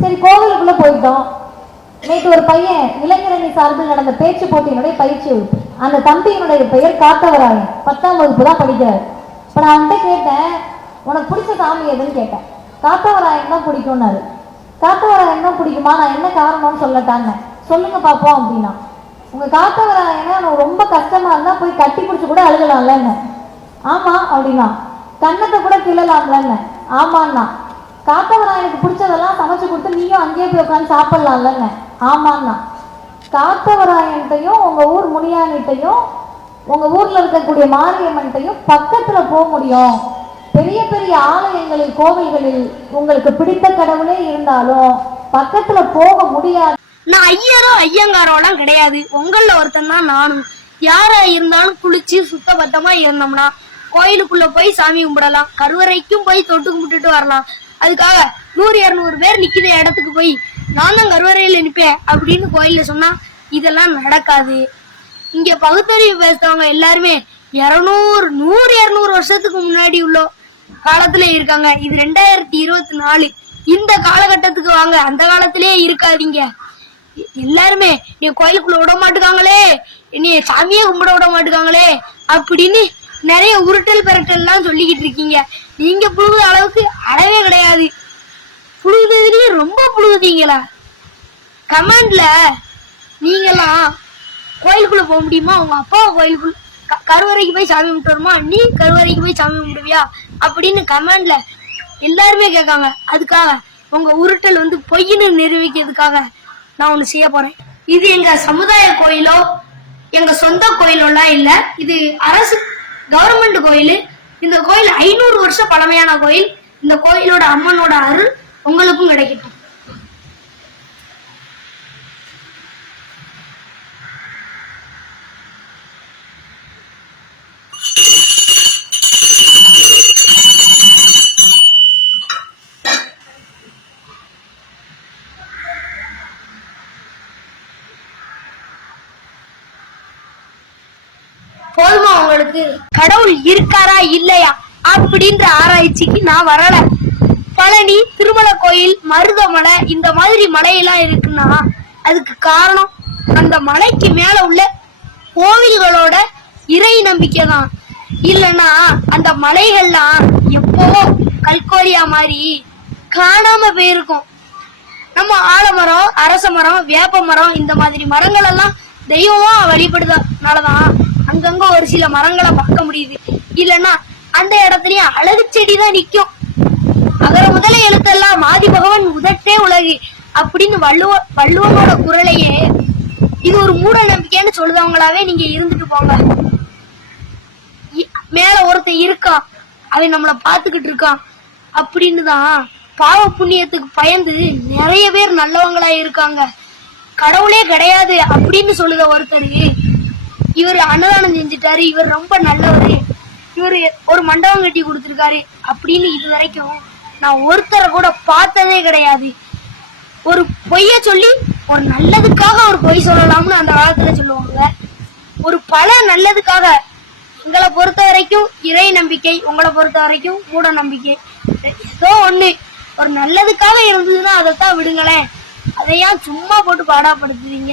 சரி கோவிலுக்குள்ள போயிட்டோம். நேற்று ஒரு பையன் இளைஞரணி சார்பில் நடந்த பேச்சு போட்டியினுடைய பயிற்சி வகுப்பு அந்த தம்பியினுடைய பெயர் காத்தவராயன். பத்தாம் வகுப்பு தான் படிக்கிறார். இப்போ நான் அவன்கிட்ட கேட்டேன் உனக்கு பிடிச்ச சாமி எதுன்னு கேட்டேன். காத்தவராயன் தான் பிடிக்கும்னாரு. காத்தவராயன் தான் பிடிக்குமா? நான் என்ன காரணம்னு சொல்லட்டாங்க சொல்லுங்க பார்ப்போம் அப்படின்னா. உங்க காத்தவராயனை நான் ரொம்ப கஷ்டமா இருந்தா போய் கட்டி பிடிச்சி கூட அழுகலாம்லன்னு ஆமா அப்படின்னா. கன்னத்தை கூட கிள்ளலாம்லன்னு ஆமான்னா காத்தவராயனுக்கு பிடிச்சதெல்லாம் நீங்களும் அங்கேயே போய் உட்காந்து சாப்பிடலாம்லன்னு ஆமான்னா காத்தவராயன்ட்டையும் உங்க ஊர் முனியானிட்டையும் உங்கள் ஊர்ல இருக்கக்கூடிய மாரியம்மன்ட்டையும் பக்கத்துல போக முடியும். பெரிய பெரிய ஆலயங்களில் கோவில்களில் உங்களுக்கு பிடித்த கடவுளே இருந்தாலும் பக்கத்துல போக முடியாது. நான் ஐயரோ ஐயங்காரோலாம் கிடையாது. உங்கள ஒருத்தன் தான் நானும். யாரா இருந்தாலும் குளிச்சு சுத்தபத்தமா இருந்தோம்னா கோயிலுக்குள்ள போய் சாமி கும்பிடலாம். கருவறைக்கும் போய் தொட்டு கும்பிட்டுட்டு வரலாம். அதுக்காக நூறு இரநூறு பேர் நிக்கிற இடத்துக்கு போய் நான் தான் கருவறையில நிப்பேன் அப்படின்னு கோயில்ல சொன்னா இதெல்லாம் நடக்காது. இங்க பகுத்தறிவு பேசுறவங்க எல்லாருமே இரநூறு நூறு இரநூறு வருஷத்துக்கு முன்னாடி உள்ள காலத்துல இருக்காங்க. இது ரெண்டாயிரத்தி இருபத்தி நாலு. இந்த காலகட்டத்துக்கு வாங்க. அந்த காலத்திலேயே இருக்காதீங்க. எல்லாருமே நீ கோயிலுக்குள்ள விட மாட்டுக்காங்களே. நீ சாமியே கும்பிட விட மாட்டுக்காங்களே. அப்படின்னு நிறைய உருட்டல் பெரட்டல்லாம் சொல்லிக்கிட்டு இருக்கீங்க. நீங்க புழுகுற அளவுக்கு அளவே கிடையாது. புழுகுறதுலயே ரொம்ப புழுகுதீங்களா கமெண்ட்ல நீங்களாம் கோயிலுக்குள்ள போக முடியுமா? உங்க அப்பா கோயிலுக்குள்ள க- கருவறைக்கு போய் சாமி கும்பிட்டு வருமா நீ கருவறைக்கு போய் சாமி கும்பிடுவியா? அப்படின்னு கமெண்ட்ல எல்லாருமே கேட்காங்க. அதுக்காக உங்க உருட்டல் வந்து பொய்ன்னு நிரூபிக்கிறதுக்காக நான் ஒண்ணு செய்ய போறேன். இது எங்க சமுதாய கோயிலோ எங்க சொந்த கோயிலோலாம் இல்ல. இது அரசு கவர்மெண்ட் கோயில். இந்த கோயில் ஐநூறு வருஷம் பழமையான கோயில். இந்த கோயிலோட அம்மனோட அருள் உங்களுக்கும் கிடைக்கட்டும். போதுமா உங்களுக்கு? கடவுள் இருக்காரா இல்லையா? அப்படின்ற ஆராய்ச்சிக்கு நான் வரல. பழனி திருமலை கோயில் மருதமலை இந்த மாதிரி மலையெல்லாம் இருக்குன்னா அதுக்கு காரணம் அந்த மலைக்கு மேல உள்ள கோவில்களோட இறை நம்பிக்கை தான். இல்லைன்னா அந்த மலைகள்லாம் எப்பவோ கல்கோலியா மாதிரி காணாம போயிருக்கும். நம்ம ஆலமரம் அரச மரம் வேப்ப மரம் இந்த மாதிரி மரங்கள் எல்லாம் தெய்வமா வழிபடுறதுனாலதான் சில மரங்களை பார்க்க முடியுது. இல்லைன்னா அந்த இடத்துலயும் அழகு செடி தான் நிக்கும். அகர முதல எழுத்தெல்லாம் ஆதி பகவான் உதட்டே உலகு அப்படின்னு வள்ளுவ வள்ளுவனோட குரலையே இது ஒரு மூட நம்பிக்கைன்னு சொல்லுதவங்களாவே நீங்க இருந்துட்டு போங்க. இ- மேல ஒருத்தன் இருக்கான். அவன் நம்மள பாத்துக்கிட்டு இருக்கான். அப்படின்னு தான் பாவ புண்ணியத்துக்கு பயந்து நிறைய பேர் நல்லவங்களா இருக்காங்க கடவுளே கிடையாது அப்படின்னு சொல்லுத ஒருத்தருக்கு இவர் அன்னதானம் செஞ்சுட்டாரு இவர் ரொம்ப நல்லவர். இவர் ஒரு மண்டபம் கட்டி கொடுத்துருக்காரு. அப்படின்னு இது வரைக்கும் நான் ஒருத்தரை கூட பார்த்ததே கிடையாது. ஒரு பொய்ய சொல்லி ஒரு நல்லதுக்காக ஒரு பொய் சொல்லலாம்னு அந்த காலத்துல சொல்லுவாங்க. ஒரு பல நல்லதுக்காக எங்களை பொறுத்த வரைக்கும் இறை நம்பிக்கை உங்களை பொறுத்த வரைக்கும் மூட நம்பிக்கை. ஏதோ ஒண்ணு ஒரு நல்லதுக்காக இருந்ததுன்னா அதைத்தான் விடுங்களேன். அதையா சும்மா போட்டு பாடாப்படுத்துறீங்க.